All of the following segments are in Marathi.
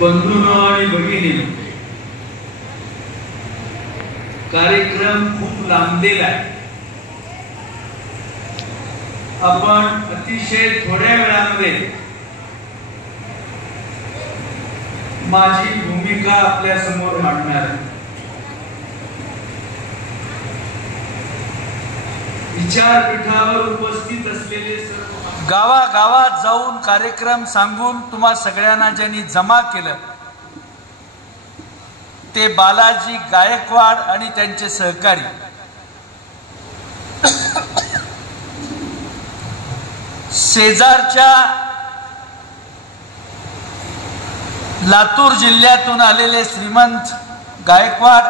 बंधूंनो आणि भगिनींनो, कार्यक्रम खूप लांबलेला आहे. आपण अतिशय थोड्या वेळामध्ये माझी भूमिका आपल्या समोर मांडणार आहे. विचारपीठावर उपस्थित असलेले सर्व गावागावात जाऊन कार्यक्रम सांगून तुम्हा सगळ्यांना ज्यांनी जमा केलं ते बालाजी गायकवाड आणि त्यांचे सहकारी. शेजारच्या लातूर जिल्ह्यातून आलेले श्रीमंत गायकवाड,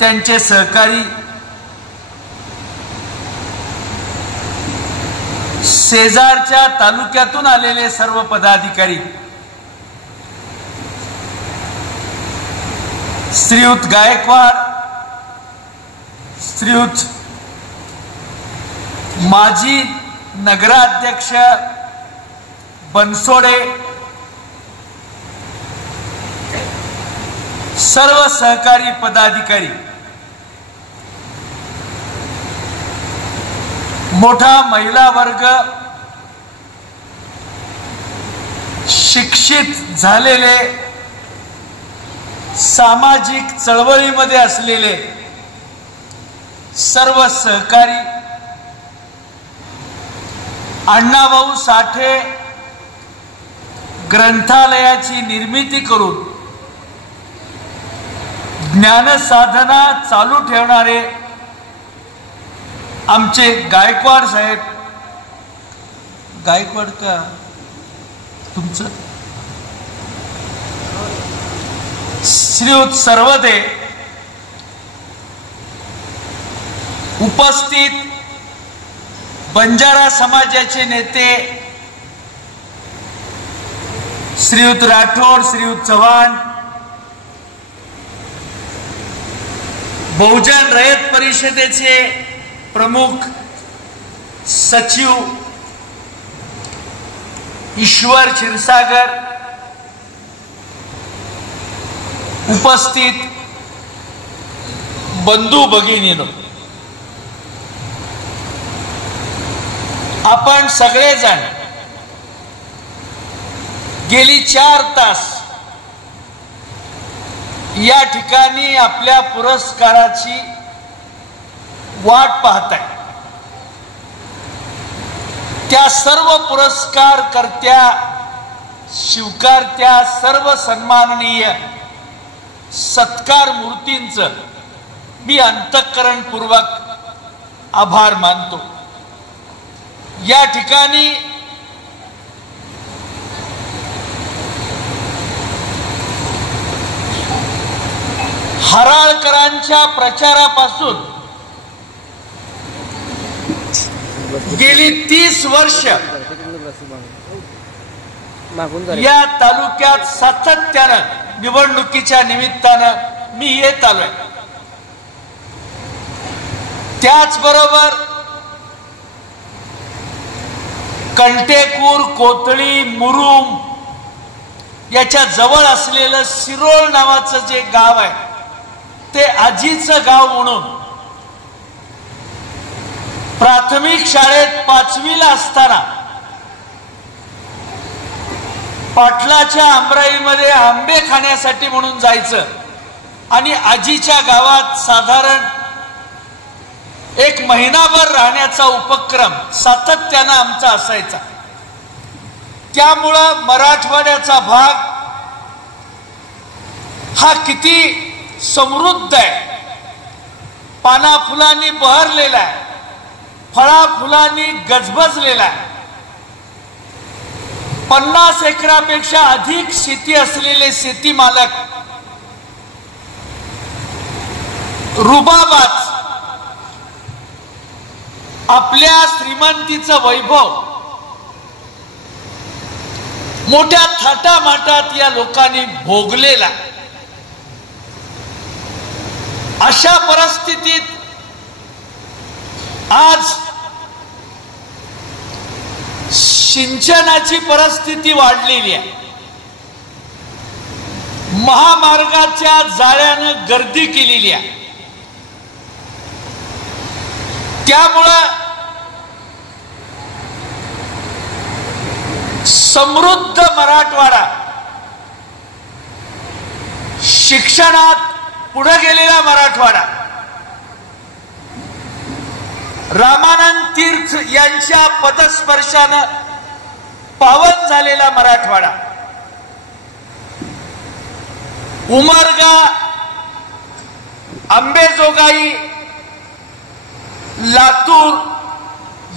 त्यांचे सहकारी, शेजारच्या तालुक्यातून आलेले सर्व पदाधिकारी, श्रीयुत गायकवाड, श्रीयुत माजी नगराध्यक्ष बनसोडे, सर्व सहकारी पदाधिकारी, मोठा महिला वर्ग, शिक्षित झालेले, सामाजिक चळवळीमध्ये असलेले सर्व सहकारी, अण्णाभाऊ साठे ग्रंथालयाची निर्मिती करून ज्ञानसाधना चालू ठेवणारे आमचे गायकवाड साहेब, गायकवाड का तुमचं, श्रीयुत सर्वदे, उपस्थित बंजारा समाजाचे नेते श्रीयुत राठोड, श्रीयुत चव्हाण, बहुजन रयत परिषदेचे प्रमुख सचिव ईश्वर क्षीरसागर, उपस्थित बंधू भगिनींनो, आपण सगळेजण गेली 4 तास या ठिकाणी आपल्या पुरस्काराची वाट पाहताय. त्या सर्व पुरस्कारकर्त्या, स्वीकारत्या सर्व सन्माननीय सत्कार मूर्तींचं मी अंतःकरणपूर्वक आभार मानतो. या ठिकाणी हराळकरांच्या प्रचारापासून गेली 30 वर्ष या तालुक्यात सातत्यानं निवडणुकीच्या निमित्तानं मी येत आलोय. त्याचबरोबर कंटेकूर, कोथळी, मुरुम याच्या जवळ असलेलं सिरोळ नावाचं जे गाव आहे ते आजीचं गाव म्हणून प्राथमिक शाळेत 5वीला असताना पाटलाच्या आमराईमध्ये आंबे खाण्यासाठी म्हणून जायचं आणि आजीच्या गावात साधारण 1 महिनाभर राहण्याचा उपक्रम सातत्यानं आमचा असायचा. त्यामुळं मराठवाड्याचा भाग हा किती समृद्ध आहे, पाना फुलांनी बहरलेला आहे, फळा फुलांनी गजबजलेला आहे. 50 एकरापेक्षा अधिक शेती असलेले शेती मालक रुबाबात आपल्या श्रीमंतीचं वैभव मोठ्या थाटामाटात या लोकांनी भोगलेला. अशा परिस्थितीत आज सिंचनाची परिस्थिती वाढलेली आहे, महामार्गाच्या जाळ्यानं गर्दी केलेली आहे, त्यामुळं समृद्ध मराठवाडा, शिक्षणात पुढे गेलेला मराठवाडा, रामानंद तीर्थ यांच्या पदस्पर्शानं पावन झालेला मराठवाडा, उमरगा, अंबेजोगाई, लातूर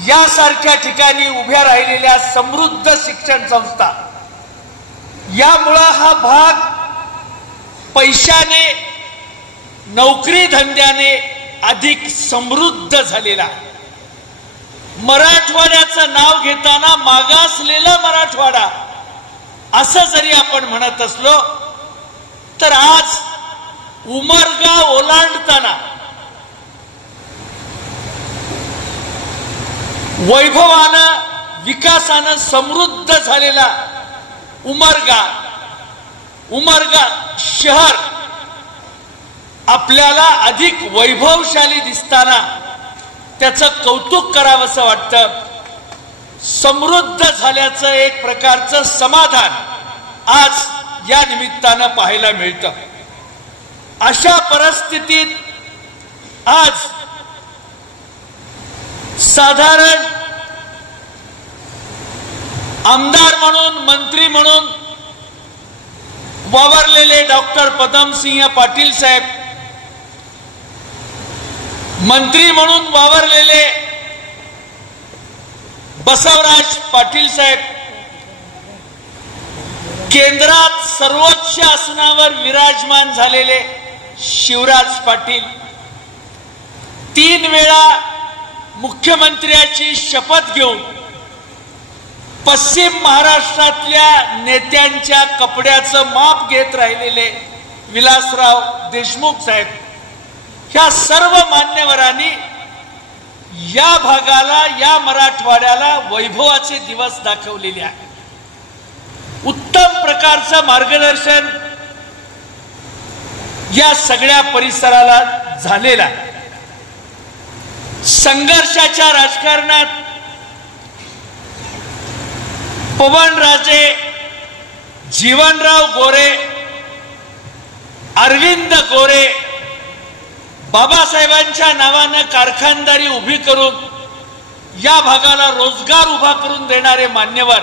यासारख्या ठिकाणी उभ्या राहिलेल्या समृद्ध शिक्षण संस्था, यामुळे हा भाग पैशाने, नोकरी धंद्याने अधिक समृद्ध झालेला. मराठवाड्याचं नाव घेताना मागासलेला मराठवाडा असं जरी आपण म्हणत असलो तर आज उमरगा ओलांडताना वैभवानं, विकासानं समृद्ध झालेला उमरगा शहर आपल्याला अधिक वैभवशाली दिसताना त्याचं कौतुक करावंसं वाटतं. समृद्ध झाल्याचं एक प्रकारचं समाधान आज या निमित्तानं पाहायला मिळतं. अशा परिस्थितीत आज साधारण आमदार म्हणून, मंत्री म्हणून वावरलेले डॉक्टर पदमसिंह पाटील साहेब, मंत्री म्हणून वावरलेले बसवराज पाटील साहेब, केंद्रात सर्वोच्च आसनावर विराजमान झालेले शिवराज पाटील, 3 वेळा मुख्यमंत्र्याची शपथ घेऊन पश्चिम महाराष्ट्रातल्या नेत्यांच्या कपड्याचं माप घेत राहिलेले विलासराव देशमुख साहेब, ह्या सर्व मान्यवरांनी या भागाला, या मराठवाड्याला वैभवाचे दिवस दाखवलेले आहे. उत्तम प्रकारचं मार्गदर्शन या सगळ्या परिसराला झालेला आहे. संघर्षाच्या राजकारणात पवनराजे, जीवनराव गोरे, अरविंद गोरे, बाबासाहेबांच्या नावानं कारखानदारी उभी करून या भागाला रोजगार उभा करून देणारे मान्यवर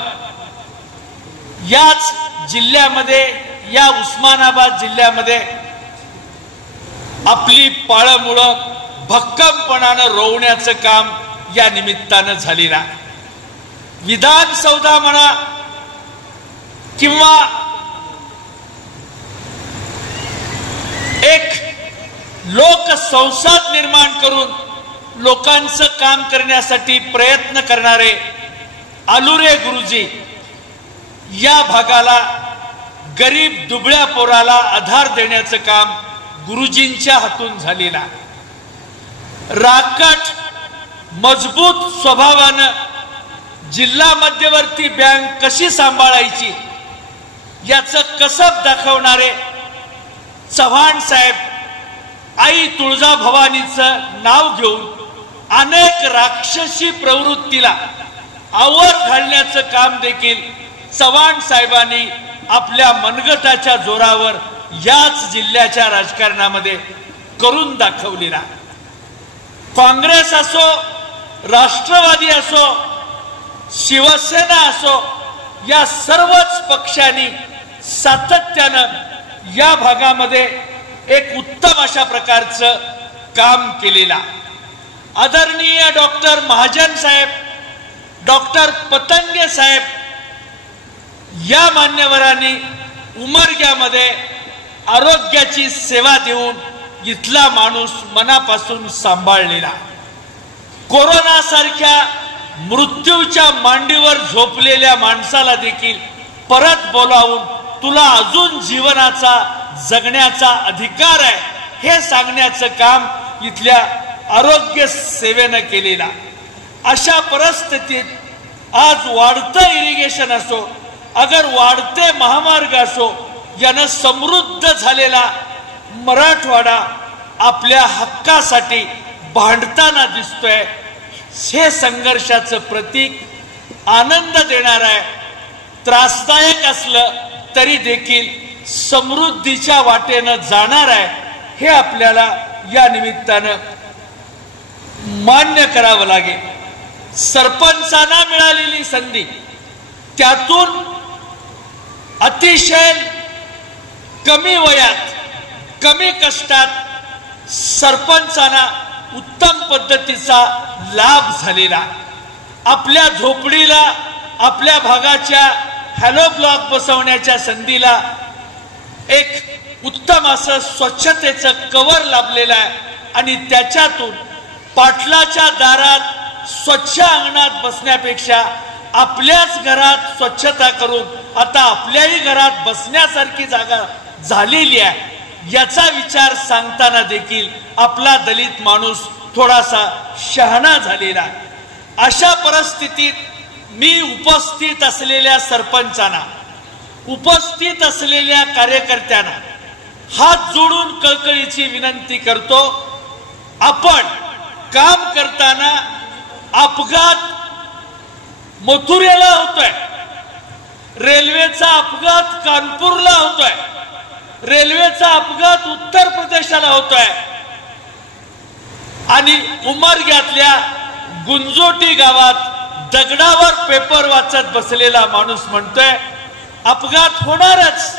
याच जिल्ह्यामध्ये, या उस्मानाबाद जिल्ह्यामध्ये आपली पाळंमुळं भक्कमपणानं रोवण्याचं काम या निमित्तानं झालेलं आहे. विधानसौधा म्हणा किंवा एक लोकसंसद निर्माण करून लोकांचं काम करण्यासाठी प्रयत्न करणारे आलुरे गुरुजी या भागाला, गरीब दुबळ्या पोराला आधार देण्याचं काम गुरुजींच्या हातून झालेला. राकट मजबूत स्वभावानं जिल्हा मध्यवर्ती बँक कशी सांभाळायची याचं कसब दाखवणारे चव्हाण साहेब आई तुळजाभवानीचं नाव घेऊन अनेक राक्षसी प्रवृत्तीला आवर घालण्याचं काम देखील चव्हाण साहेबांनी आपल्या मनगटाच्या जोरावर याच जिल्ह्याच्या राजकारणामध्ये करून दाखवलेला. काँग्रेस असो, राष्ट्रवादी असो, शिवसेना असो, या सर्वच पक्षांनी सातत्यानं या भागामध्ये एक उत्तम अशा प्रकारचं काम केलेला. आदरणीय डॉक्टर महाजन साहेब, डॉक्टर पतंगे साहेब या मान्यवरांनी उमरग्यामध्ये आरोग्याची सेवा देऊन इथला माणूस मनापासून सांभाळलेला. कोरोना सारख्या मृत्यूच्या मांडीवर झोपलेल्या माणसाला देखील परत बोलावून तुला अजून जीवनाचा, जगण्याचा अधिकार आहे हे सांगण्याचं काम इथल्या आरोग्य सेवेनं केलेला. अशा परिस्थितीत आज वाढतं इरिगेशन असो, अगर वाढते महामार्ग असो, यानं समृद्ध झालेला मराठवाडा आपल्या हक्कासाठी भांडताना दिसतोय. हे संघर्षाचं प्रतीक, आनंद देणार आहे. त्रासदायक असलं तरी देखील समृद्धीच्या वाटेनं जाणार आहे, हे आपल्याला या निमित्तानं मान्य करावं लागेल. सरपंचांना मिळालेली संधी, त्यातून अतिशय कमी वयात, कमी कष्टात सरपंचांना उत्तम पद्धतीचा लाभ झालेला. आपल्या झोपडीला, आपल्या भागाच्या हॅलो ब्लॉक बसवण्याच्या संधीला एक उत्तम असं स्वच्छतेचं कव्हर लाभलेलं आहे आणि त्याच्यातून पाटलाच्या दारात स्वच्छ अंगणात बसण्यापेक्षा आपल्याच घरात स्वच्छता करून आता आपल्याही घरात बसण्यासारखी जागा झालेली आहे, याचा विचार सांगताना देखील आपला दलित माणूस थोडासा शहाणा झालेला. अशा परिस्थितीत मी उपस्थित असलेल्या सरपंचांना, उपस्थित असलेल्या कार्यकर्त्यांना हात जोडून कळकळीची विनंती करतो. आपण काम करताना अपघात मथुरेला होतोय, रेल्वेचा अपघात कानपूरला होतोय, रेल्वेचा अपघात उत्तर प्रदेशाला होतोय आणि उमरग्यातल्या गुंजोटी गावात दगडावर पेपर वाचत बसलेला माणूस म्हणतोय अपघात होणारच.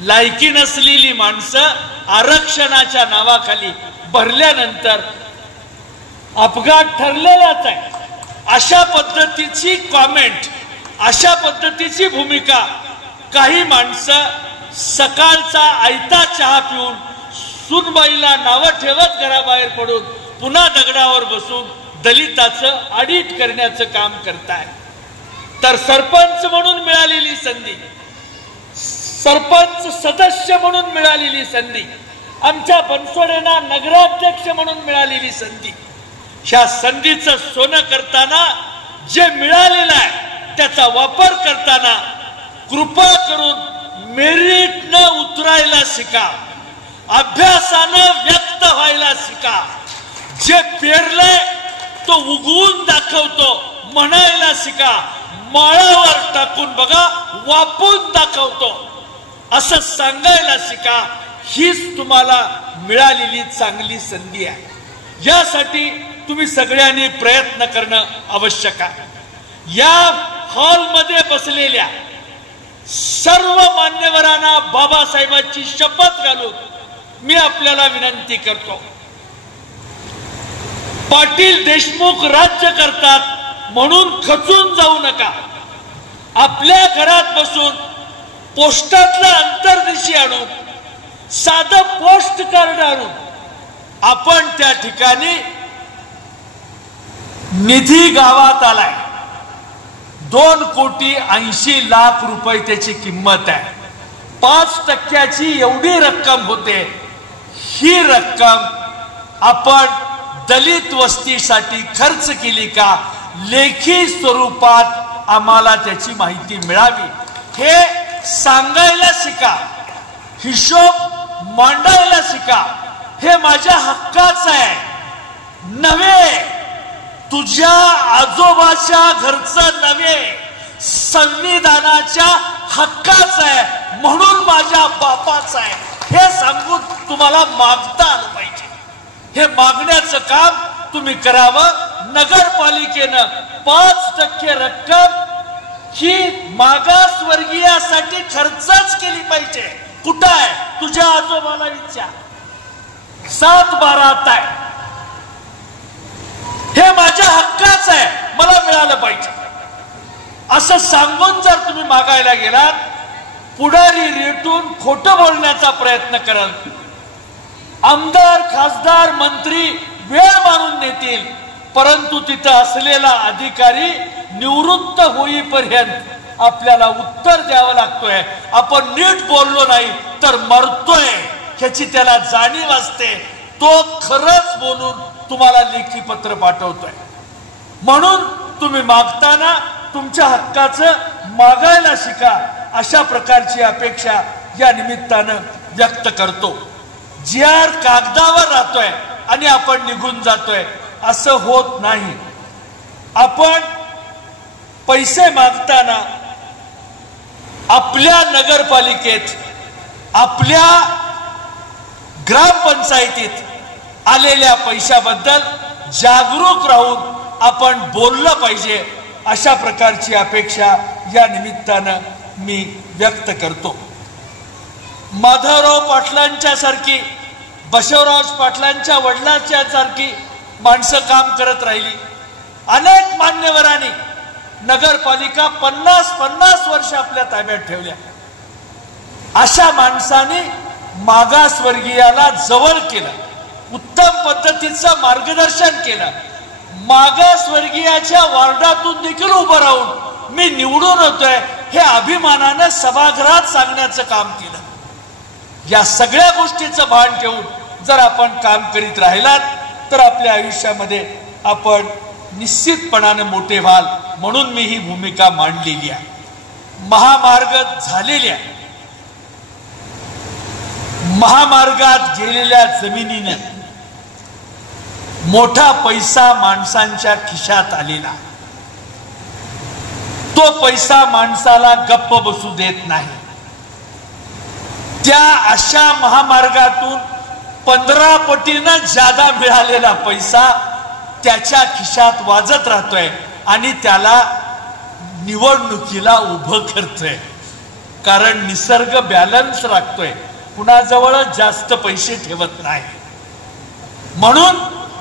लायकी नसलेली माणसं आरक्षणाच्या नावाखाली भरल्यानंतर अपघात ठरलेलाच आहे. अशा पद्धतीची कॉमेंट, अशा पद्धतीची भूमिका काही माणसं सकाळचा आयता चहा पिऊन सुनबाईला नावं ठेवत घराबाहेर पडून पुन्हा दगडावर बसून दलिताचं ऑडिट करण्याचं काम करताय. तर सरपंच म्हणून मिळालेली संधी, सरपंच सदस्य म्हणून मिळालेली संधी, आमच्या बनसोडेंना नगराध्यक्ष म्हणून मिळालेली संधी, ह्या संधीचं सोनं करताना जे मिळालेलं आहे त्याचा वापर करताना कृपा करून मेरिटनं उतरायला शिका, अभ्यासानं व्यक्त व्हायला शिका. जे पेरलंय तो उगवून दाखवतो म्हणायला शिका. माळावर टाकून बघा, वापून दाखवतो असं सांगायला शिका. हीच तुम्हाला मिळालेली चांगली संधी आहे. यासाठी तुम्ही सगळ्यांनी प्रयत्न करणं आवश्यक आहे. या हॉलमध्ये बसलेल्या सर्व मान्यवरांना बाबासाहेबांची शपथ घालून मी आपल्याला विनंती करतो, पाटील देशमुख राज्य करतात म्हणून खचून जाऊ नका. आपल्या घरात बसून पोस्टातलं अंतर्देशी आणून, साधं पोस्ट कार्ड आणून आपण त्या ठिकाणी निधी गावात आलाय. 2,80,00,000 रुपये त्याची किंमत आहे. 5% एवढी रक्कम होते. ही रक्कम आपण दलित वस्तीसाठी खर्च केली का, लेखी स्वरूपात आम्हाला त्याची माहिती मिळावी. हे सांगायला शिका, हिशोब मांडायला शिका. हे माझ्या हक्काचं आहे नव्हे, तुझ्या आजोबाच्या घरचं नव्हे, संविधानाच्या हक्काचं आहे म्हणून माझ्या बापाचं आहे हे सांगून तुम्हाला मागता आलं पाहिजे. हे मागण्याचं काम तुम्ही करावं. नगरपालिकेनं 5% रक्कम ही मागासवर्गीयासाठी खर्चच केली पाहिजे. कुठं आहे? तुझ्या आजोबाला विचार. 7/12 आहे. हे माझ्या हक्काचं आहे, मला मिळालं पाहिजे असं सांगून जर तुम्ही मागायला गेलात, पुढारी रेटून खोटं बोलण्याचा प्रयत्न कराल. आमदार, खासदार, मंत्री वेळ मारून नेतील, परंतु तिथं असलेला अधिकारी निवृत्त होईपर्यंत आपल्याला उत्तर द्यावं लागतोय. आपण नीट बोललो नाही तर मरतोय ह्याची त्याला जाणीव असते. तो खरंच बोलून तुम्हाला लेखी पत्र पाठवतोय. म्हणून तुम्ही मागताना तुमच्या हक्काचं मागायला शिका, अशा प्रकारची अपेक्षा या निमित्तानं व्यक्त करतो. जी आर कागदावर राहतोय आणि आपण निघून जातोय असं होत नाही. आपण पैसे मागताना आपल्या नगरपालिकेत, आपल्या ग्रामपंचायतीत आलेल्या पैशाबद्दल जागरूक राहून आपण बोललं पाहिजे, अशा प्रकारची अपेक्षा या निमित्तानं मी व्यक्त करतो. माधवराव पाटलांच्या सारखी, बसवराज पाटलांच्या वडिलांच्या सारखी माणसं काम करत राहिली. अनेक मान्यवरांनी नगरपालिका 50 वर्ष आपल्या ताब्यात ठेवल्या. अशा माणसांनी मागासवर्गीयाला जवळ केलं, उत्तम पद्धतीचं मार्गदर्शन केलं. मागासवर्गीयाच्या वार्डातून देखील उभं राहून मी निवडून होतोय हे अभिमानानं सभागृहात सांगण्याचं काम केलं. या सगळ्या गोष्टीचं भान ठेवून जर आपण काम करीत राहिलात तर आपल्या आयुष्यामध्ये आपण निश्चितपणाने मोठे व्हाल, म्हणून मी ही भूमिका मांडलेली आहे. महामार्ग झालेल्या, महामार्गात गेलेल्या जमिनीनं मोठा पैसा माणसांच्या खिशात आलेला, तो पैसा माणसाला गप्प बसू देत नाही. त्या अशा महामार्गातून 15 पटीनं जादा मिळालेला पैसा त्याच्या खिशात वाजत राहतोय आणि त्याला निवडणुकीला उभं करतोय. कारण निसर्ग बॅलन्स राखतोय, कुणाजवळ जास्त पैसे ठेवत नाही. म्हणून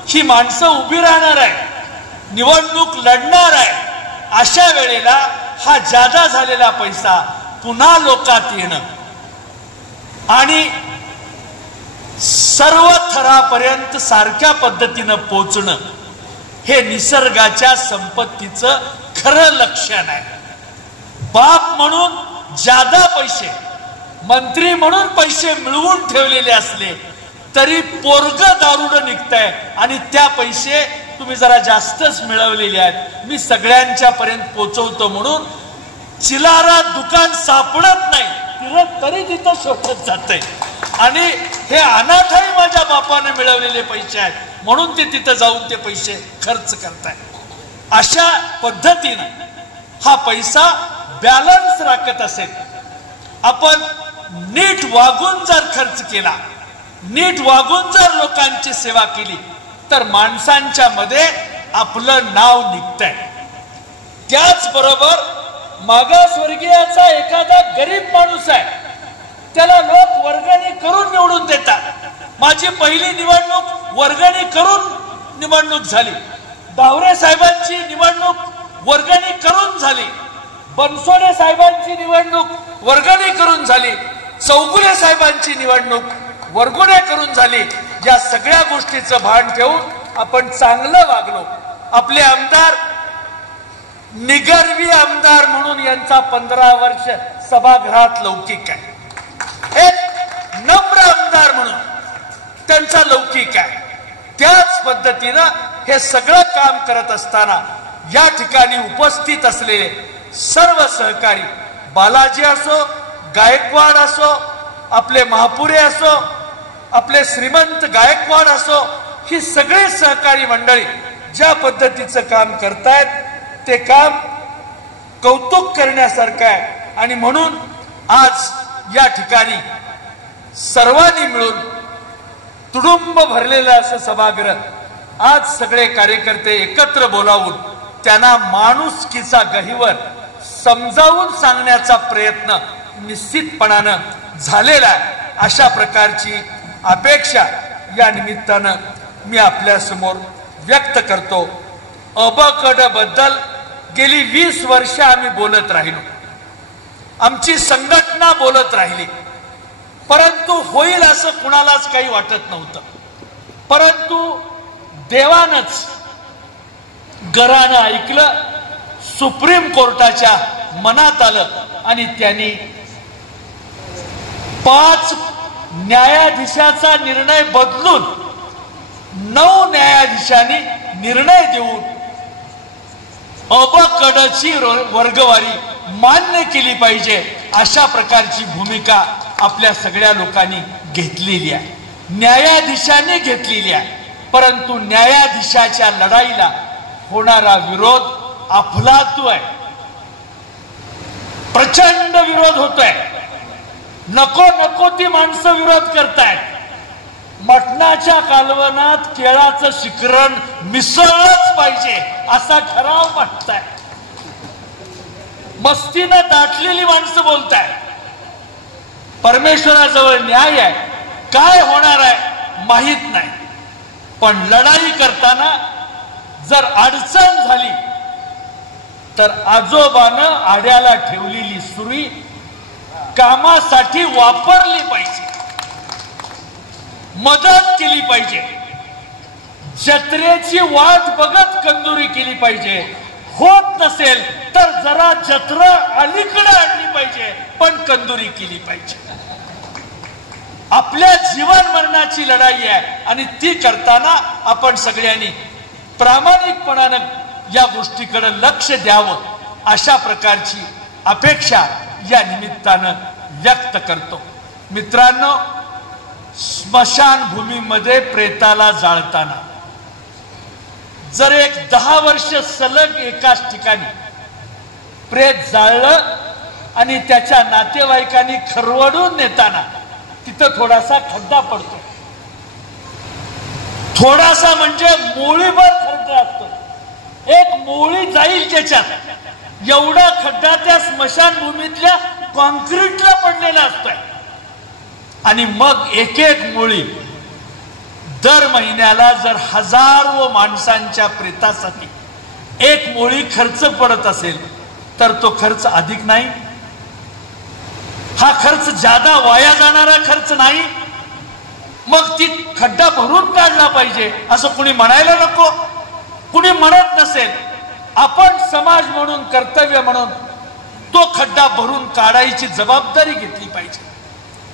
ही माणसं उभी राहणार आहे, निवडणूक लढणार आहे. अशा वेळेला हा जादा झालेला पैसा पुन्हा लोकात येणं आणि सर्व थरापर्यंत सारख्या पद्धतीनं पोचणं हे निसर्गाच्या संपत्तीचं खरं लक्षण आहे. बाप म्हणून जादा पैसे, मंत्री म्हणून पैसे मिळवून ठेवलेले असले तरी पोरग दारुडं निघतंय आणि त्या पैसे तुम्ही जरा जास्तच मिळवलेले आहेत, मी सगळ्यांच्या पर्यंत पोचवतो म्हणून चिलारा दुकान सापडत नाही तरी तिथं शोधत जातंय. आणि हे अनाथही माझ्या बापाने मिळवलेले पैसे आहेत म्हणून ते तिथं जाऊन ते पैसे खर्च करताय. अशा पद्धतीनं हा पैसा बॅलन्स राखत असेल, आपण नीट वागून जर खर्च केला, नीट वागून जर लोकांची सेवा केली तर माणसांच्या मध्ये आपलं नाव निघतंय. त्याचबरोबर मागासवर्गीयाचा एखादा गरीब माणूस आहे, त्याला लोक वर्गणी करून निवडून देतात. माझी पहिली निवडणूक वर्गणी करून निवडणूक झाली, दावरे साहेबांची निवडणूक वर्गणी करून झाली, बनसोडे साहेबांची निवडणूक वर्गणी करून झाली, चौगुले साहेबांची निवडणूक वर्गणी करून झाली. या सगळ्या गोष्टीचं भान ठेवून आपण चांगलं वागलो. आपले आमदार निगर्वी आमदार म्हणून यांचा 15 वर्ष सभागृहात लौकिक आहे. एक नम्र आमदार म्हणून त्यांचा लौकिक आहे. त्याच पद्धतीनं हे सगळं काम करत असताना या ठिकाणी उपस्थित असलेले सर्व सहकारी, बालाजी असो, गायकवाड असो, आपले महापुरे असो, आपले श्रीमंत गायकवाड असो, ही सगळे सहकारी मंडळी ज्या पद्धतीचं काम करतायत ते काम कौतुक करण्यासारखं आहे. आणि म्हणून आज या ठिकाणी सर्वांनी मिळून तुडुंब भरलेलं असं सभागृह आज सगळे कार्यकर्ते एकत्र बोलावून त्यांना माणुसकीचा गहिवर समजावून सांगण्याचा प्रयत्न निश्चितपणानं झालेला आहे. अशा प्रकारची अपेक्षा या निमित्तानं मी आपल्या समोर व्यक्त करतो. अबकड बद्दल गेली 20 वर्ष आम्ही बोलत राहिलो, आमची संघटना बोलत राहिली, परंतु होईल असं कुणालाच काही वाटत नव्हतं. परंतु देवानच गरानं ऐकलं, सुप्रीम कोर्टाच्या मनात आलं आणि त्यांनी 5 न्यायाधीशाचा निर्णय बदलून 9 न्यायाधीशांनी निर्णय देऊन अबकडची वर्गवारी मान्य केली पाहिजे, अशा प्रकारची भूमिका आपल्या सगळ्या लोकांनी घेतलेली आहे, न्यायाधीशांनी घेतलेली आहे. परंतु न्यायाधीशाच्या लढाईला होणारा विरोध अफलातू आहे, प्रचंड विरोध होतोय. नको नको ती माणसं विरोध करतायत. मटणाच्या कालवनात केळाचं शिकरण मिसळलंच पाहिजे असा ठराव मांडताय. मस्तीनं दाटलेली माणसं बोलताय. परमेश्वराजवळ न्याय आहे, काय होणार आहे माहित नाही. पण लढाई करताना जर अडचण झाली तर आजोबानं आड्याला ठेवलेली सुरी कामासाठी वापरली पाहिजे, मदत केली पाहिजे. जत्रेची वाट बघत कंदुरी केली पाहिजे. होत नसेल तर जरा जत्रा अलीकडे आणली पाहिजे, पण कंदुरी केली पाहिजे. आपल्या जीवन मरणाची लढाई आहे आणि ती करताना आपण सगळ्यांनी प्रामाणिकपणानं या गोष्टीकडे लक्ष द्यावं, अशा प्रकारची अपेक्षा या निमित्तानं व्यक्त करतो. मित्रांनो, स्मशानभूमीमध्ये प्रेताला जाळताना जर एक 10 वर्ष सलग एकाच ठिकाणी प्रेत जाळलं आणि त्याच्या नातेवाईकांनी खरवडून नेताना तिथं थोडासा खड्डा पडतो, थोडासा म्हणजे मोळीभर खड्डा असतो, एक मोळी जाईल त्याच्यात, एवढा खड्डा त्या स्मशानभूमीतल्या कॉन्क्रीटला पडलेला असतोय. आणि मग एक एक मुळी दर महिन्याला जर हजारो माणसांच्या प्रेतासाठी एक मुळी खर्च पडत असेल तर तो खर्च अधिक नाही? हा खर्च जादा वाया जाणारा खर्च नाही? मग ती खड्डा भरून काढला पाहिजे असं कुणी म्हणायला नको. कुणी म्हणत नसेल, आपण समाज म्हणून, कर्तव्य म्हणून तो खड्डा भरून काढायची जबाबदारी घेतली पाहिजे.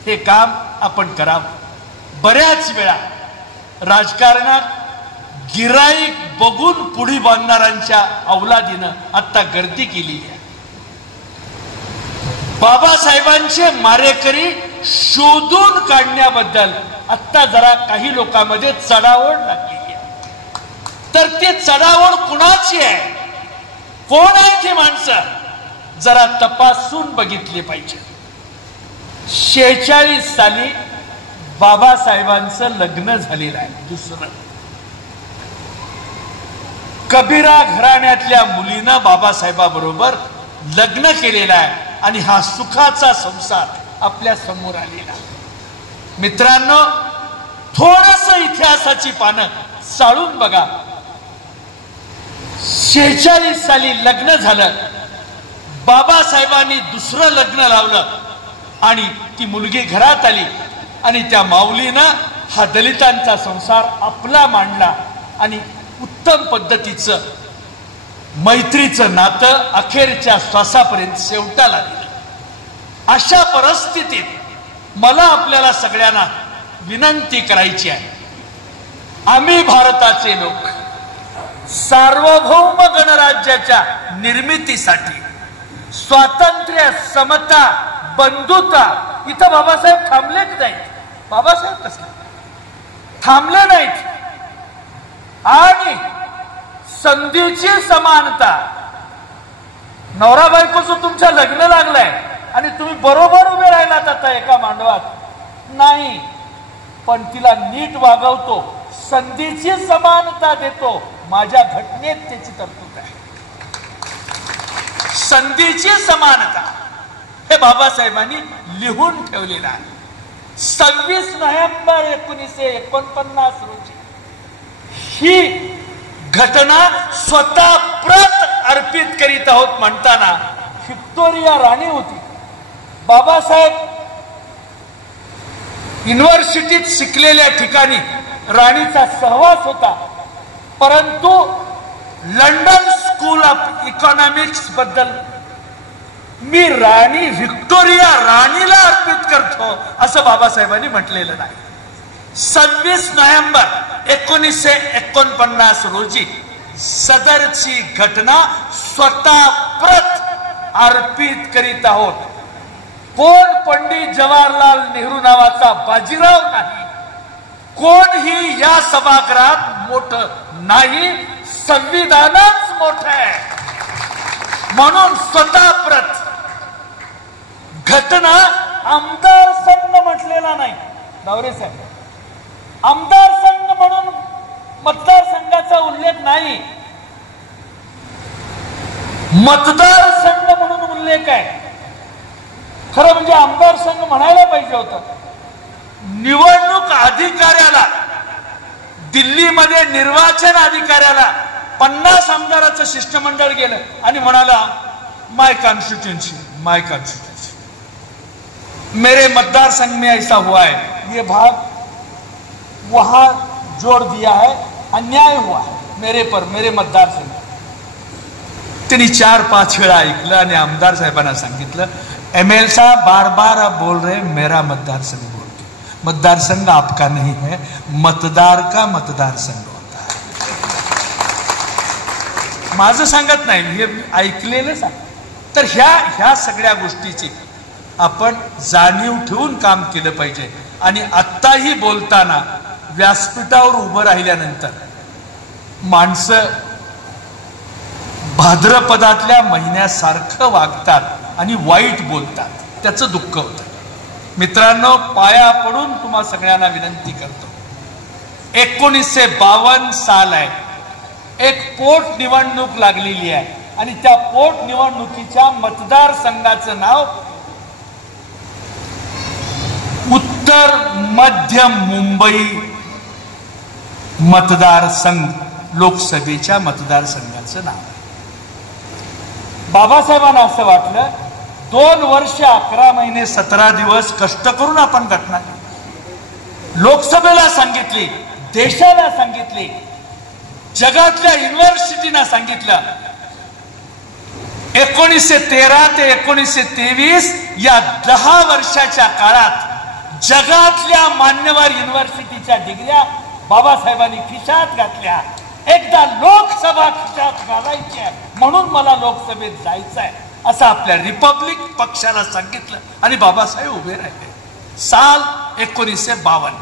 हे काम आपण करावं. बऱ्याच वेळा राजकारणात गिराईक बघून पुढी बांधणाऱ्यांच्या अवलादीनं आता गर्दी केली आहे. बाबासाहेबांचे मारेकरी शोधून काढण्याबद्दल आता जरा काही लोकांमध्ये चढाओढ लागलेली आहे. तर ते चढाओढ कुणाची आहे, कोण आहे ती माणसं, जरा तपासून बघितले पाहिजे. 46 साली बाबासाहेबांचं लग्न झालेलं आहे, दुसरं. कबीरा घराण्यातल्या मुलीनं बाबासाहेबाबरोबर लग्न केलेलं आहे आणि हा सुखाचा संसार आपल्या समोर आलेला. मित्रांनो, थोडस इतिहासाची पानं चाळून बघा. 46 साली लग्न झालं, बाबासाहेबांनी दुसरं लग्न लावलं आणि ती मुलगी घरात आली आणि त्या माऊलीनं हा दलितांचा संसार आपला मांडला आणि उत्तम पद्धतीचं मैत्रीचं नातं अखेरच्या श्वासापर्यंत शेवटाला दिलं. अशा परिस्थितीत मला आपल्याला सगळ्यांना विनंती करायची आहे, आम्ही भारताचे लोक सार्वभौम गणराज्याच्या निर्मितीसाठी स्वातंत्र्य, समता, बंधुता, इथं बाबासाहेब थांबलेच नाहीत. बाबासाहेब कसले थांबले नाहीत. आणि संधीची समानता, नवरा बायकोचं तुमच्या लग्न लागलंय आणि तुम्ही बरोबर उभे राहिलात आता एका मांडवात, नाही, पण तिला नीट वागवतो, संधीची समानता देतो, माझ्या घटनेत त्याची तरतूद आहे. संधीची समानता हे बाबासाहेबांनी लिहून ठेवलेलं आहे. 26 नोव्हेंबर 1949 रोजी ही घटना स्वतः प्रत अर्पित करीत आहोत म्हणताना व्हिक्टोरिया राणी होती. बाबासाहेब युनिव्हर्सिटीत शिकलेल्या ठिकाणी राणीचा सहवास होता, परंतु लंडन स्कूल ऑफ इकॉनॉमिक्स बद्दल मी राणी व्हिक्टोरिया राणीला अर्पित करतो असं बाबासाहेबांनी म्हटलेलं नाही. 26 नोव्हेंबर 1949 रोजी सदरची घटना स्वतः प्रत अर्पित करीत आहोत. कोण पंडित जवाहरलाल नेहरू नावाचा बाजीराव नाही, कोणही या सभागृहात मोठं नाही, संविधानच मोठं आहे. म्हणून स्वतः प्रत घटना आमदार संघ म्हटलेला नाही. दावरे साहेब, आमदार संघ म्हणून मतदारसंघाचा उल्लेख नाही, मतदार संघ म्हणून उल्लेख आहे. खरं म्हणजे आमदार संघ म्हणायला पाहिजे होतं. निवडणूक अधिकाऱ्याला, दिल्लीमध्ये निर्वाचन अधिकाऱ्याला 50 आमदाराचं शिष्टमंडळ गेलं आणि म्हणाला माय कॉन्स्टिट्यूएंसी, माय कॉन्स्टिट्यूएंसी, मेरे मतदार संघ में ऐसा हुआ है, ये भाग वहां जोड़ दिया है, अन्याय हुआ है मेरे पर, मेरे मतदार संघ. त्यांनी 4-5 वेळा ऐकलं आणि आमदार साहेबांना सांगितलं, एमएल साहब बार बार आप बोल रहे हैं मेरा मतदार संघ बोल के, मतदार संघ आपका नहीं है, मतदार का मतदार संघ होता है. माझं सांगत नाही, हे ऐकलेलं सांग. तर ह्या सगळ्या गोष्टीची आपण जाणीव ठेवून काम केलं पाहिजे. आणि आत्ताही बोलताना व्यासपीठावर उभं राहिल्यानंतर माणसं भाद्रपदातल्या महिन्यासारखं वागतात आणि वाईट बोलतात, त्याचं दुःख होतं. मित्रांनो, पाया पडून तुम्हा सगळ्यांना विनंती करतो, 1952 साल आहे, एक पोट निवडणूक लागलेली आहे आणि त्या पोट निवडणुकीच्या मतदारसंघाचं नाव उत्तर मध्य मुंबई मतदारसंघ, लोकसभेच्या मतदारसंघाचं नाव. बाबासाहेबांना असं वाटलं 2 वर्ष 11 महिने 17 दिवस कष्ट करून आपण घटना लोकसभेला सांगितली, देशाला सांगितली, जगातल्या युनिव्हर्सिटीना सांगितलं. 1913 ते 1923 या 10 वर्षाच्या काळात जगातल्या मान्यवर युनिव्हर्सिटीच्या डिग्र्या बाबासाहेबांनी खिशात घातल्या. एकदा लोकसभा खिशात घालायची आहे म्हणून मला लोकसभेत जायचं आहे असं आपल्या रिपब्लिक पक्षाला सांगितलं आणि बाबासाहेब उभे राहिले. साल 1952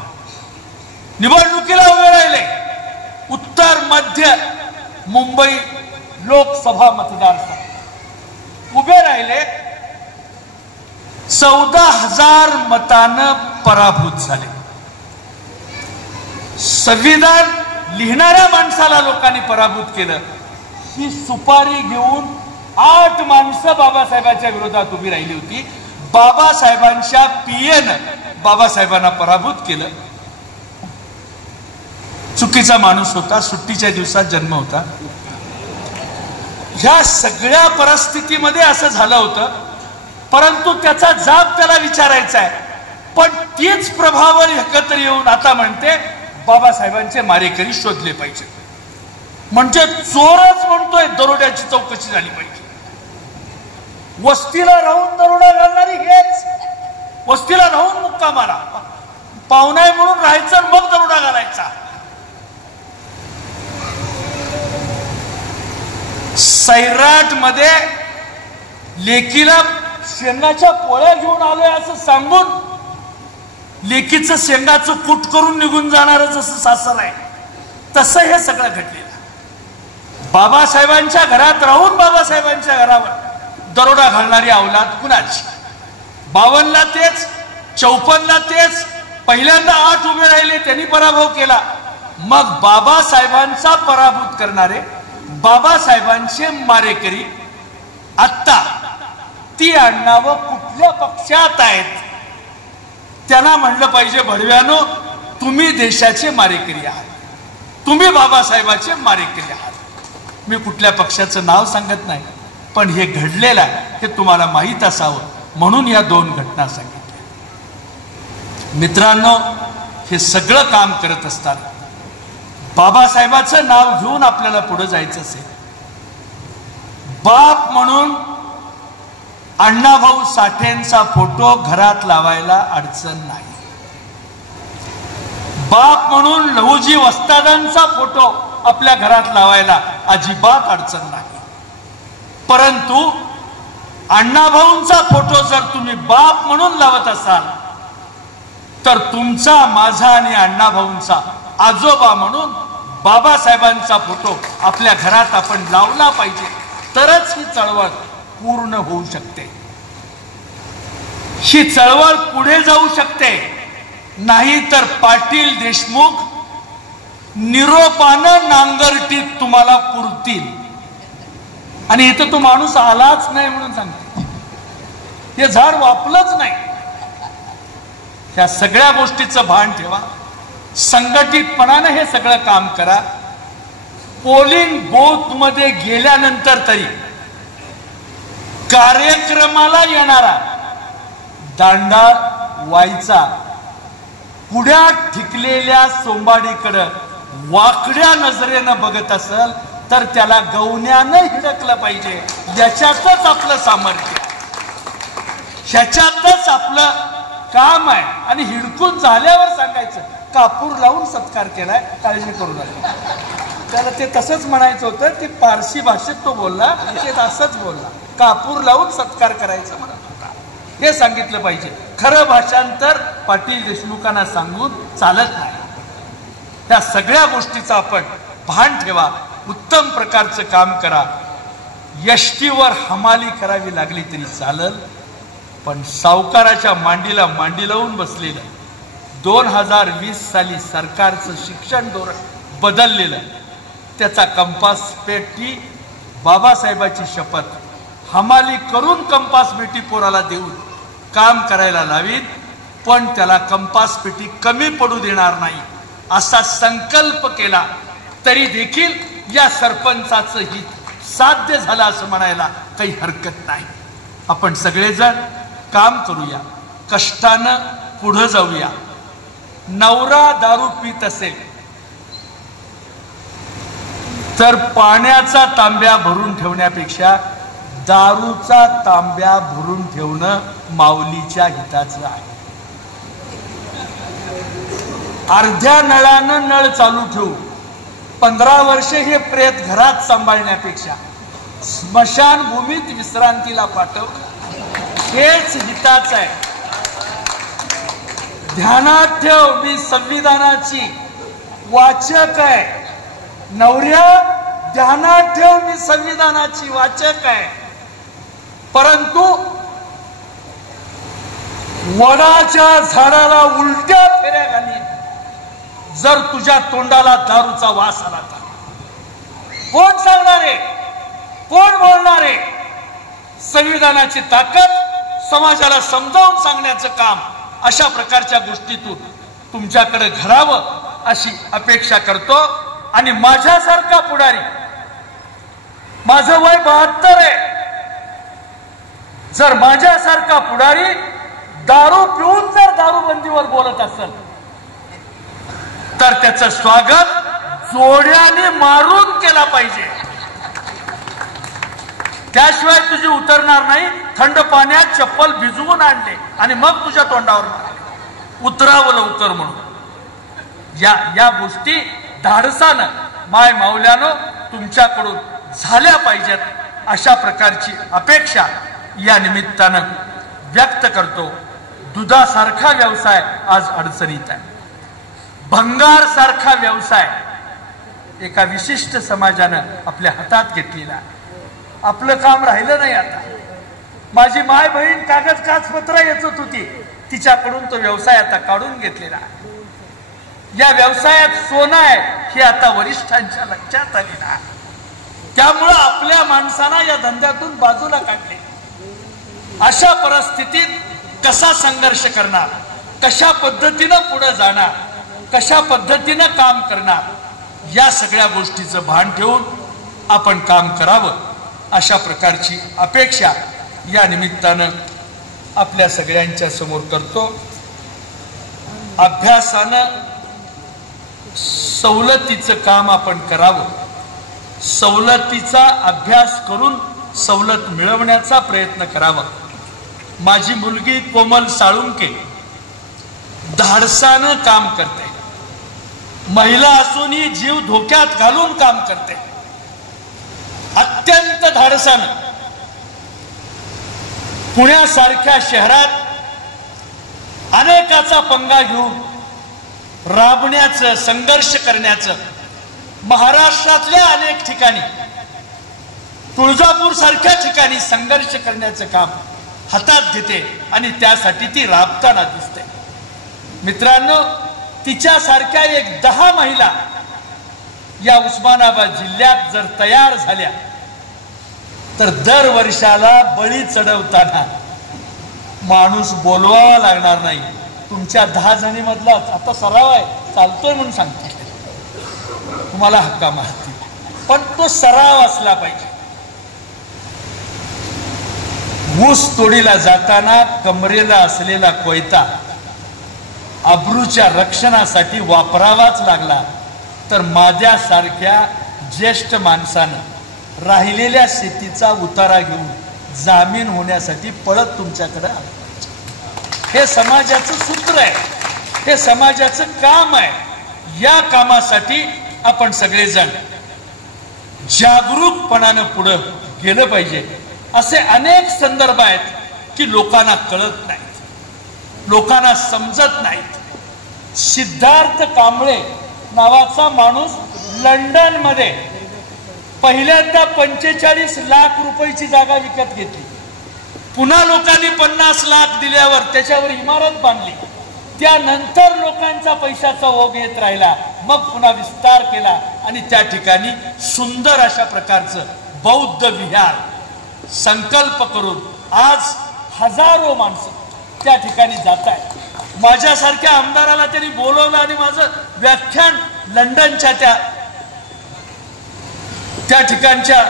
निवडणुकीला उभे राहिले. उत्तर मध्य मुंबई लोकसभा मतदारसंघ उभे राहिले. 14,000 मतानं पराभूत झाले. संविधान लिहिणाऱ्या माणसाला लोकांनी पराभूत केलं. ही सुपारी घेऊन 8 माणसं बाबासाहेबांच्या विरोधात उभी राहिली होती. बाबासाहेबांच्या पीएनं बाबासाहेबांना पराभूत केलं. चुकीचा माणूस होता, सुट्टीच्या दिवसात जन्म होता. ह्या सगळ्या परिस्थितीमध्ये असं झालं होतं, परंतु त्याचा जाब त्याला विचारायचा आहे. पण तीच प्रभावळ एकत्र येऊन आता म्हणते बाबासाहेबांचे मारेकरी शोधले पाहिजे. म्हणजे चोरच म्हणतोय दरोड्याची चौकशी झाली पाहिजे. वस्तीला राहून दरोडा घालणारी हेच, वस्तीला राहून मुक्का मारा, पाहुणाय म्हणून राहायचं मग दरोडा घालायचा. सैराट मध्ये लेकीला शेंगाच्या पोळ्या घेऊन आलोय असं सांगून लेकीचं शेंगाचं कूट करून निघून जाणार जसं सासर आहे, तसं हे सगळं घडलेलं. बाबासाहेबांच्या घरात राहून बाबासाहेबांच्या घरावर दरोडा घालणारी अवलाद कुणाची? 52ला तेच, 54ला तेच. पहिल्यांदा 8 उभे राहिले, त्यांनी पराभव केला. मग बाबासाहेबांचा पराभूत करणारे, बाबासाहेबांचे मारेकरी आत्ता ती आडनावं कुठल्या पक्षात आहेत? त्यांना म्हणलं पाहिजे, भडव्यानो तुम्ही देशाचे मारेकरी आहात, तुम्ही बाबासाहेबांचे मारेकरी आहात. मी कुठल्या पक्षाचं नाव सांगत नाही, पण हे घडलेलं आहे हे तुम्हाला माहीत असावं म्हणून या 2 घटना सांगितल्या. मित्रांनो, हे सगळं काम करत असतात बाबासाहेबाचं नाव घेऊन आपल्याला पुढे जायचं असेल, बाप म्हणून अण्णाभाऊ साठेंचा फोटो घरात लावायला अडचण नाही. बाप म्हणून लहुजी वस्तादांचा फोटो आपल्या घरात लावायला अजिबात अडचण नाही. परंतु अण्णाभाऊंचा फोटो जर तुम्ही बाप म्हणून लावत असाल तर तुमचा, माझा आणि अण्णाभाऊंचा आजोबा म्हणून बाबासाहेबांचा फोटो आपल्या घरात आपण लावला पाहिजे. तरच ही चळवळ पूर्ण होऊ शकते, ही चळवळ पुढे जाऊ शकते. नाही तर पाटील देशमुख निरोपानं नांगरटीत तुम्हाला पुरतील. आणि इथं तो माणूस आलाच नाही म्हणून सांगते, हे झाड वापलंच नाही. या सगळ्या गोष्टीचं भान ठेवा, संघटितपणाने हे सगळं काम करा. पोलिंग बूथ मध्ये गेल्यानंतर तरी कार्यक्रमाला येणारा दांडा व्हायचा पुढ्यात ठिकलेल्या सोंबाडीकडे वाकड्या नजरेनं बघत असेल तर त्याला गवण्यानं हिडकलं पाहिजे. याच्यातच आपलं सामर्थ्य, ह्याच्यातच आपलं काम आहे. आणि हिडकून झाल्यावर सांगायचं कापूर लावून सत्कार केलाय, काळजी करू नका. त्याला ते तसंच म्हणायचं होतं, ते पारसी भाषेत तो बोलला, ते असंच बोलला, कापूर लावून सत्कार करायचं म्हणत होता. हे सांगितलं पाहिजे. खरं भाषांतर पाटील देशमुखांना सांगून चालत नाही. त्या सगळ्या गोष्टीचा आपण भान ठेवा, उत्तम प्रकारचं काम करा. यष्टीवर हमाली करावी लागली तरी चालल, पण सावकाराच्या मांडीला मांडी लावून बसलेलं 2020 साली सरकारचं शिक्षण धोरण बदललेलं, त्याचा कंपास पेटी बाबासाहेबाची शपथ हमाली करून कंपास पेटी पोराला देऊन काम करायला लावीत, पण त्याला कंपास पेटी कमी पडू देणार नाही असा संकल्प केला तरी देखील या सरपंचाचं हित साध्य झालं असं म्हणायला काही हरकत नाही. आपण सगळेजण काम करूया, कष्टानं पुढे जाऊया. नवरा दारू पीत असेल तर पाण्याचा तांब्या भरून ठेवण्यापेक्षा दारूचा तांब्या भरून ठेवणं माऊलीच्या हिताचं आहे. अर्ध्या नळानं नळ चालू ठेवू 15 वर्षे हे प्रेत घरात सांभाळण्यापेक्षा स्मशानभूमीत विश्रांतीला पाठव, हेच हिताचं आहे. ध्यानात ठेव, मी संविधानाची वाचक आहे. नवऱ्या ध्यानात ठेव, मी संविधानाची वाचक आहे. परंतु वडाच्या झाडाला उलट्या फेऱ्या घाली जर तुझ्या तोंडाला दारूचा वास आला तर कोण सांगणार आहे, कोण बोलणार आहे? संविधानाची ताकद समाजाला समजावून सांगण्याचं काम अशा प्रकारच्या गोष्टीतून तुमच्याकडे घडावं अशी अपेक्षा करतो. आणि माझ्यासारखा पुढारी, माझं वय 72 आहे, जर माझ्यासारखा पुढारी दारू पिऊन जर दारूबंदीवर बोलत असेल तर त्याचं स्वागत जोड्याने मारून केला पाहिजे. त्याशिवाय तुझी उतरणार नाही. थंड पाण्यात चप्पल भिजवून आणले आणि मग तुझ्या तोंडावर उतरावं लवकर म्हणून. या गोष्टी धाडसानं माय माऊल्यानं तुमच्याकडून झाल्या पाहिजेत अशा प्रकारची अपेक्षा या निमित्तानं व्यक्त करतो. दुधासारखा व्यवसाय आज अडचणीत आहे. भंगार सारखा व्यवसाय एका विशिष्ट समाजानं आपल्या हातात घेतलेला आहे. आपलं काम राहिलं नाही आता. माझी माय बहीण कागद काचपत्र येचत होती, तिच्याकडून तो व्यवसाय आता काढून घेतलेला आहे. या व्यवसायात सोनं आहे हे आता वरिष्ठांच्या लक्षात आलेलं आहे. त्यामुळं आपल्या माणसांना या धंद्यातून बाजूला काढले. अशा परिस्थितीत कसा संघर्ष करणार, कशा पद्धतीनं पुढे जाणार, कशा पद्धतीनं काम करणार, या सगळ्या गोष्टीचं भान ठेवून आपण काम करावं अशा प्रकारची अपेक्षा या निमित्तानं आपल्या सगळ्यांच्या समोर करतो. अभ्यासानं सवलतीचं काम आपण करावं. सवलतीचा अभ्यास करून सवलत मिळवण्याचा प्रयत्न करावा. माझी मुलगी कोमल साळुंके धाडसानं काम करते. महिला असूनही जीव धोक्यात घालून काम करते, अत्यंत धाडसानं पुण्यासारख्या शहरात अनेकाचा पंगा घेऊन राबण्याचं, संघर्ष करण्याचं, महाराष्ट्रातल्या अनेक ठिकाणी, तुळजापूर सारख्या ठिकाणी संघर्ष करण्याचं काम हातात घेते आणि त्यासाठी ती राबताना दिसते. मित्रांनो, तिच्यासारख्या एक 10 महिला या उस्मानाबाद जिल्ह्यात जर तयार झाल्या तर दर वर्षाला बळी चढवताना माणूस बोलवावा लागणार नाही. तुमच्या 10 जणीमधलाच आता सराव आहे, चालतोय म्हणून सांगते, तुम्हाला हक्का मारते, पण तो सराव असला पाहिजे. ऊस तोडीला जाताना कमरेला असलेला कोयता अब्रूच्या रक्षणासाठी वापरावाच लागला तर माझ्यासारख्या ज्येष्ठ माणसानं राहिलेल्या शेतीचा उतारा घेऊन जामीन होण्यासाठी पळत तुमच्याकडे आलं. हे समाजाचं सूत्र आहे, हे समाजाचं काम आहे. या कामासाठी आपण सगळेजण जागरूकपणानं पुढे गेलं पाहिजे. असे अनेक संदर्भ आहेत की लोकांना कळत नाहीत, लोकांना समजत नाहीत. सिद्धार्थ कांबळे नावाचा माणूस लंडन मध्ये पहिल्यांदा 45 लाख रुपयाची जागा विकत घेतली. पुन्हा लोकांनी 50 लाख दिल्यावर त्याच्यावर इमारत बांधली. त्यानंतर लोकांचा पैशाचा ओघ येत राहिला, मग पुन्हा विस्तार केला आणि त्या ठिकाणी सुंदर अशा प्रकारचं बौद्ध विहार संकल्प करून आज हजारो माणसं त्या ठिकाणी जात आहेत. माझ्यासारख्या आमदाराला त्यांनी बोलवलं आणि माझं व्याख्यान लंडनच्या त्या ठिकाणच्या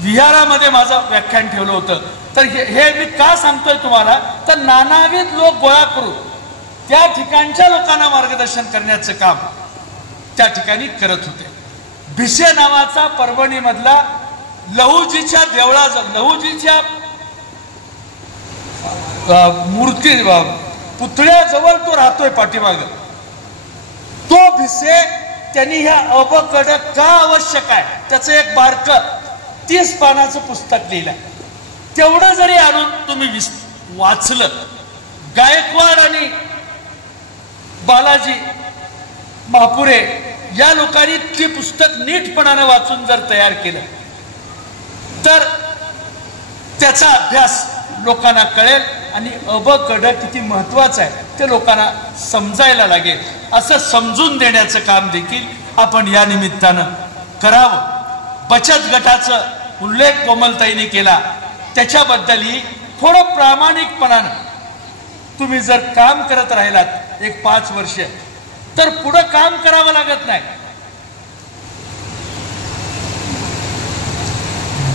विहारामध्ये माझं व्याख्यान ठेवलं होतं. तर हे मी का सांगतोय तुम्हाला, तर नानाविध लोक गोळा करून त्या ठिकाणच्या लोकांना मार्गदर्शन करण्याचं काम त्या ठिकाणी करत होते. भिसे नावाचा परभणी मधला लहुजीच्या देवळाजवळ, लहुजीच्या मूर्ती पुतळ्याजवळ तो राहतोय पाठीमाग. तो भिसे त्यांनी ह्या अबकड का आवश्यक आहे त्याचं एक बारक 30 पानाचं पुस्तक लिहिलं. तेवढं जरी आणून तुम्ही वाचलं, गायकवाड आणि बालाजी महापुरे या लोकांनी ते पुस्तक नीटपणाने वाचून जर तयार केलं तर त्याचा अभ्यास लोकांना कळेल आणि अबकड किती महत्वाचं आहे ते लोकांना समजायला लागेल. असं समजून देण्याचं काम देखील आपण या निमित्तानं करावं. बचत गटाचा उल्लेख कोमलताईने केला, त्याच्याबद्दलही थोडं प्रामाणिकपणानं तुम्ही जर काम करत राहिलात एक 5 वर्ष तर पुढे काम करावं लागत नाही.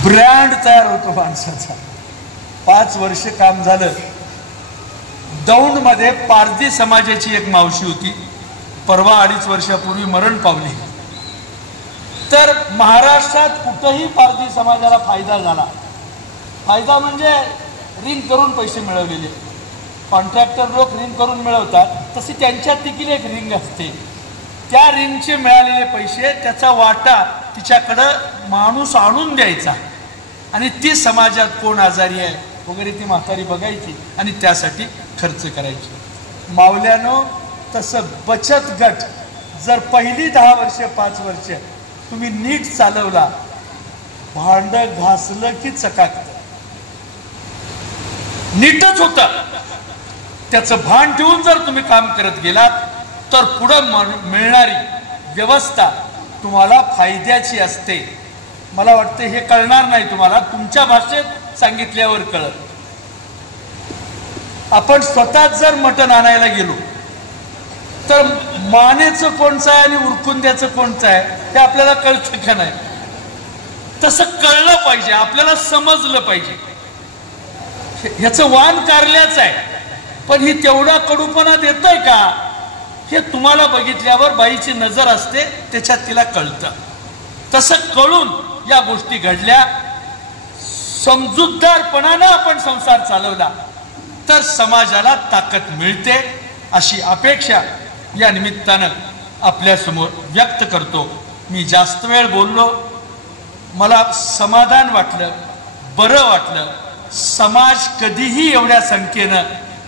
ब्रँड तयार होतो माणसाचा. 5 वर्ष काम झालं. दौंड मध्ये पारधी समाजाची एक मावशी होती, परवा 2.5 वर्षापूर्वी मरण पावली. तर महाराष्ट्रात कुठेही पारधी समाजाला फायदा झाला. फायदा म्हणजे रिंग करून पैसे मिळवलेले, कॉन्ट्रॅक्टर लोक रिंग करून मिळवतात, तशी त्यांच्यात देखील एक रिंग असते. त्या रिंगचे मिळालेले पैसे त्याचा वाटा तिच्याकडं माणूस आणून द्यायचा आणि ती समाजात कोण आजारी आहे वगैरे ती म्हातारी बघायची आणि त्यासाठी खर्च करायची. मावल्यानो, तसं बचत गट जर पहिली 10 वर्ष 5 वर्ष तुम्ही नीट चालवला, भांड घासलं की चकाकत, नीटच होतं. त्याचं भान ठेवून जर तुम्ही काम करत गेलात तर पुढं मिळणारी व्यवस्था तुम्हाला फायद्याची असते. मला वाटतं हे कळणार नाही तुम्हाला, तुमच्या भाषेत सांगितल्यावर कळत. आपण स्वतः जर मटण आणायला गेलो तर मानेचं कोणचं आहे आणि उरकुंद्याचं कोणचं आहे ते आपल्याला कळतं का नाही? तसं कळलं पाहिजे, आपल्याला समजलं पाहिजे. ह्याचं वाण कारल्याच आहे, पण ही तेवढा कडूपणा देतोय का हे तुम्हाला बघितल्यावर बाईची नजर असते, त्याच्यात तिला कळतं. तसं कळून या गोष्टी घडल्या. समजूतदारपणानं आपण संसार चालवला तर समाजाला ताकद मिळते, अशी अपेक्षा या निमित्तानं आपल्यासमोर व्यक्त करतो. मी जास्त वेळ बोललो, मला समाधान वाटलं, बरं वाटलं. समाज कधीही एवढ्या संख्येनं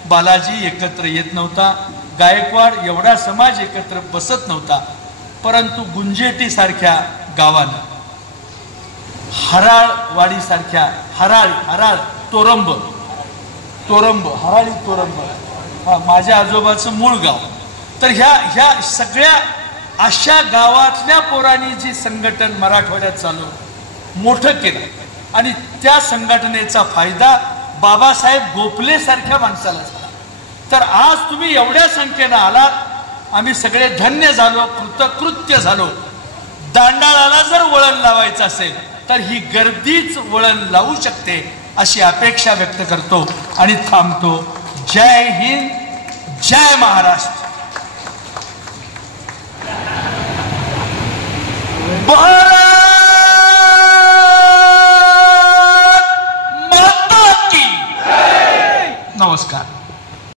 बालाजी एकत्र येत नव्हता, गायकवाड एवढा समाज एकत्र बसत नव्हता. परंतु गुंजेटीसारख्या गावानं, हराळवाडीसारख्या हराळी तोरंब हा माझ्या आजोबाचं मूळ गाव. तर ह्या सगळ्या अशा गावातल्या पोरांनी जी संघटन मराठवाड्यात चालू मोठं केलं आणि त्या संघटनेचा फायदा बाबासाहेब गोपले सारख्या माणसाला झाला. तर आज तुम्ही एवढ्या संख्येनं आलात, आम्ही सगळे धन्य झालो, कृतकृत्य झालो. दांडाळाला जर वळण लावायचं असेल तर ही गर्दीच वळण लावू शकते अशी अपेक्षा व्यक्त करतो आणि थांबतो. जय हिंद, जय महाराष्ट्र.